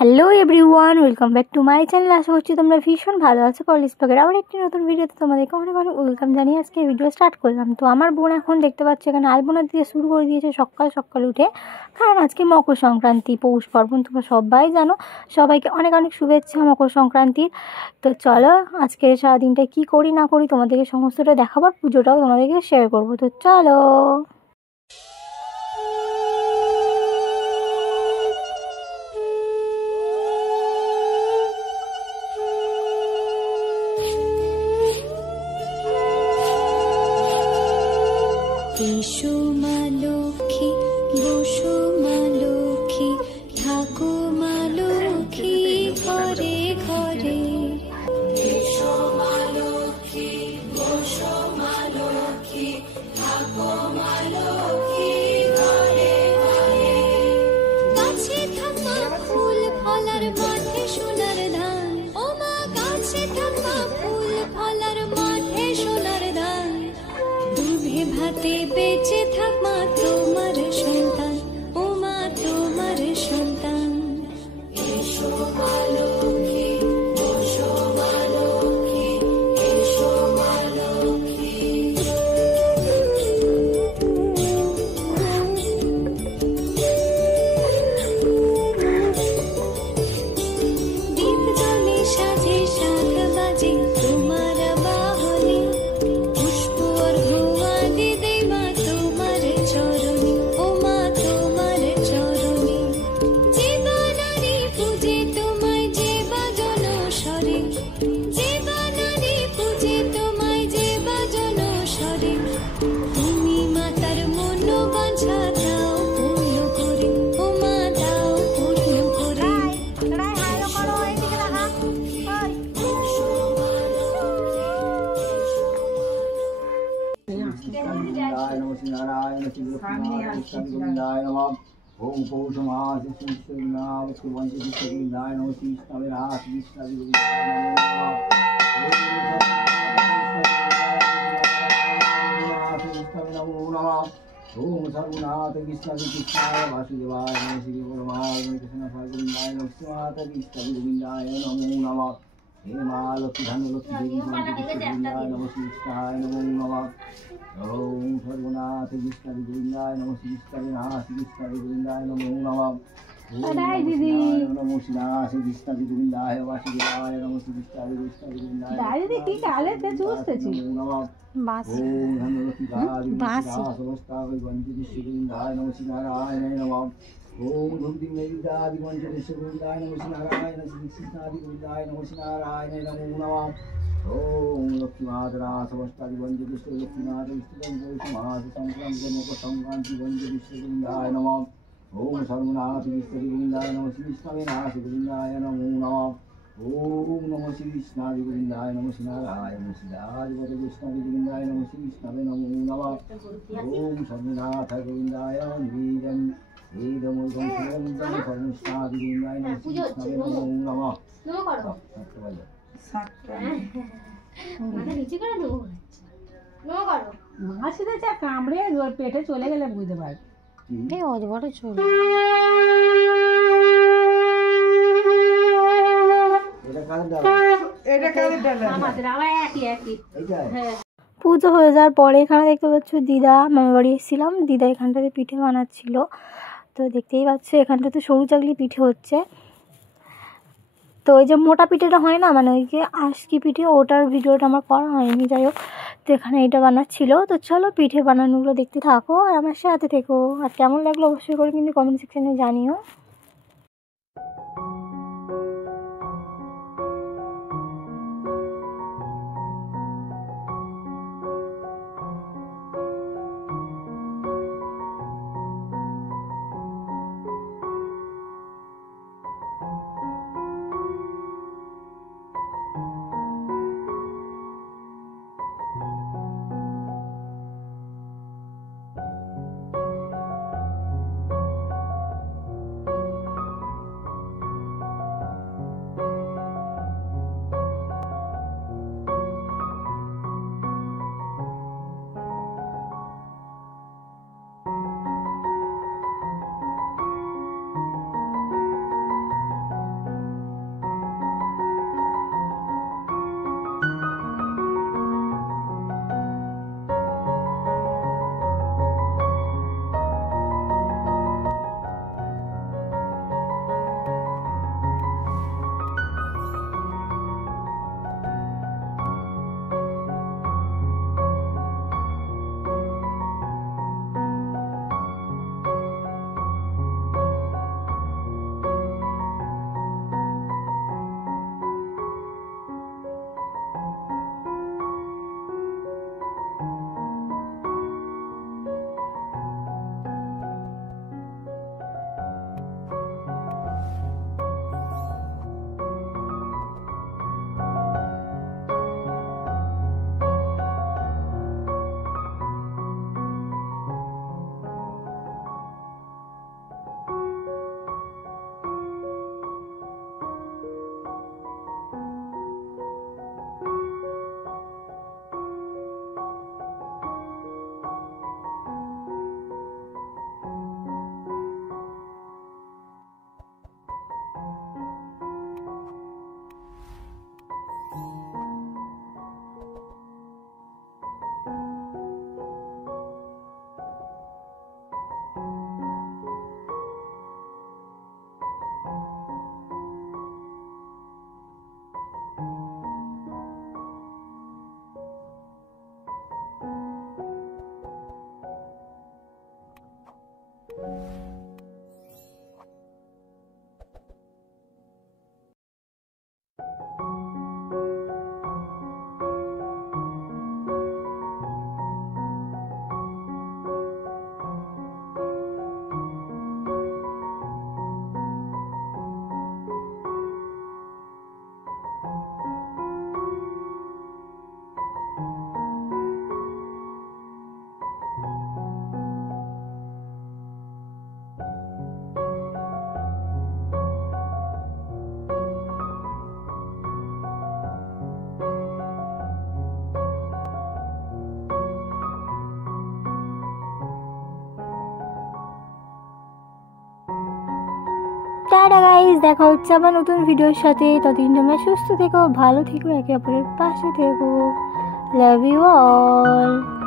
Hello everyone, welcome back to my channel. আশা করছি তোমরা ভীষণ ভালো আছো। কলেজ ব্লগের আবার একটি নতুন ভিডিওতে তোমাদেরকে অনেক অনেক ওয়েলকাম জানিয়ে আজকে ভিডিও স্টার্ট করলাম। তো আমার বোন এখন দেখতে পাচ্ছি এখানে আলপনা দিয়ে শুরু করে দিয়েছে সকাল সকাল উঠে, কারণ আজকে মকর সংক্রান্তি, পৌষ পার্বণ তোমরা সবাই জানো। সবাইকে অনেক অনেক শুভেচ্ছা মকর সংক্রান্তির। তো চলো আজকে সারাদিনটা কি করি না করি তোমাদেরকে সমস্তটা দেখাবার, পুজোটাও তোমাদেরকে শেয়ার করবো। তো চলো। এসো মা লক্ষ্মী, বসো মা লক্ষ্মী, থাকো মা লক্ষ্মী ঘরে ঘরে। এসো মা লক্ষ্মী, বসো মা লক্ষ্মী, থাকো মা লক্ষ্মী ঘরে ঘরে। গাছে থাকা ফুল ফলার মাঠে সোনার ধান, ও মা গাছে থাকা ফুল ফলার মাঠে সোনার ধান। দুধে ভাতে বেঁচে থাক মা তোমার সন্তান, ও মা তোমার সন্তান। এসো মা লক্ষ্মী, বসো মা লক্ষ্মী, এসো মা লক্ষ্মী। দীপ জ্বলে সাজে শাখ বাজে তোমার বাহনে, পুষ্প অর্ঘ্য আদি দেই মা তোমার চরণে, ও মা তোমার চরণে। যে বা নারী পূজে তোমায়, যে বা জনস্বরে, যে বা নারী পূজে তোমায়, যে বা জনস্বরে। তুমি মাতার মনোবাঞ্ছা দাও পূর্ণ করে, ও মা দাও পূর্ণ করে। ओम पौषमास गोविंदाय नमः कृष्णाविरास कृष्णावि नमो नमः। ओम सर्वनाथ कृष्णावि कृष्णाय वासुदेवाय नमः श्री परमात्मने कृष्णाय गोविंदाय नमः श्रीमात कृष्णावि गोविंदाय नमो नमः। हे मां लक्ष्मी धन लक्ष्मी देवी गोविंदाय नमः कृष्णाय नमो नमः। ओम सर्वनाथ कृष्णावि गोविंदाय नमः कृष्णाविनाश कृष्णावि गोविंदाय नमो नमः। नमो श्रीनाथ कृष्णावि गोविंदाय वासुदेवाय नमः कृष्णावि कृष्णावि गोविंदाय नमो नमः। ओम धन लक्ष्मी समस्तावि वंचित गोविंदाय नमः श्रीनारायण नमः। ओम भक्ति मेदादि वंचित गोविंदाय नमः श्रीनारायण श्रीकृष्णादि गोविंदाय नमः श्रीनारायण नमो नमः। ओम लक्ष्मीमातरा समस्तादि वंचित लक्ष्मीनाथ विष्णुमास संक्रांति मकर संक्रांति वंचित गोविंदाय नमः। ओम सर्वनाथ विष्णु गोविंदाय नमः श्रीकृष्णाविनाश गोविंदाय नमो नमः। ओम नमः श्रीकृष्णादि गोविंदाय नमः श्रीनारायण श्रीराधिपति कृष्णादि गोविंदाय नमः श्रीकृष्णावे नमो नमः। ओम सर्वनाथ गोविंदाय निवेदन वेदमूर्धं सुरंदं सर्वश्नादि गोविंदाय नमः श्रीकृष्णावे नमो नमः। মাছিতে যা কামড়ে ওর পেটে চলে গেলে বুঝতে পারবে। অজবড় চল। পুজো হয়ে যাওয়ার পরে এখানে দেখতে পাচ্ছ দিদা, মামা বাড়ি এসেছিলাম, দিদা এখানটাতে পিঠে বানাচ্ছিল। তো দেখতেই পাচ্ছ এখানটাতে সরু চাকলি পিঠে হচ্ছে। তো ওই যে মোটা পিঠেটা হয় না, মানে ওই যে আশকি পিঠে, ওটার ভিডিওটা আমার করা হয়নি। যাই হোক, তো এখানে এটা বানাচ্ছিল। তো চলো পিঠে বানানোগুলো দেখতে থাকো আর আমার সাথে থেকো। আর কেমন লাগলো অবশ্যই করে কিন্তু কমেন্ট সেকশনে জানিও। টাটা গাইস, দেখা হচ্ছে আবার নতুন ভিডিওর সাথে। ততদিন তোমরা সুস্থ থেকো, ভালো থেকো, একে অপরের পাশে থেকো। Love you all.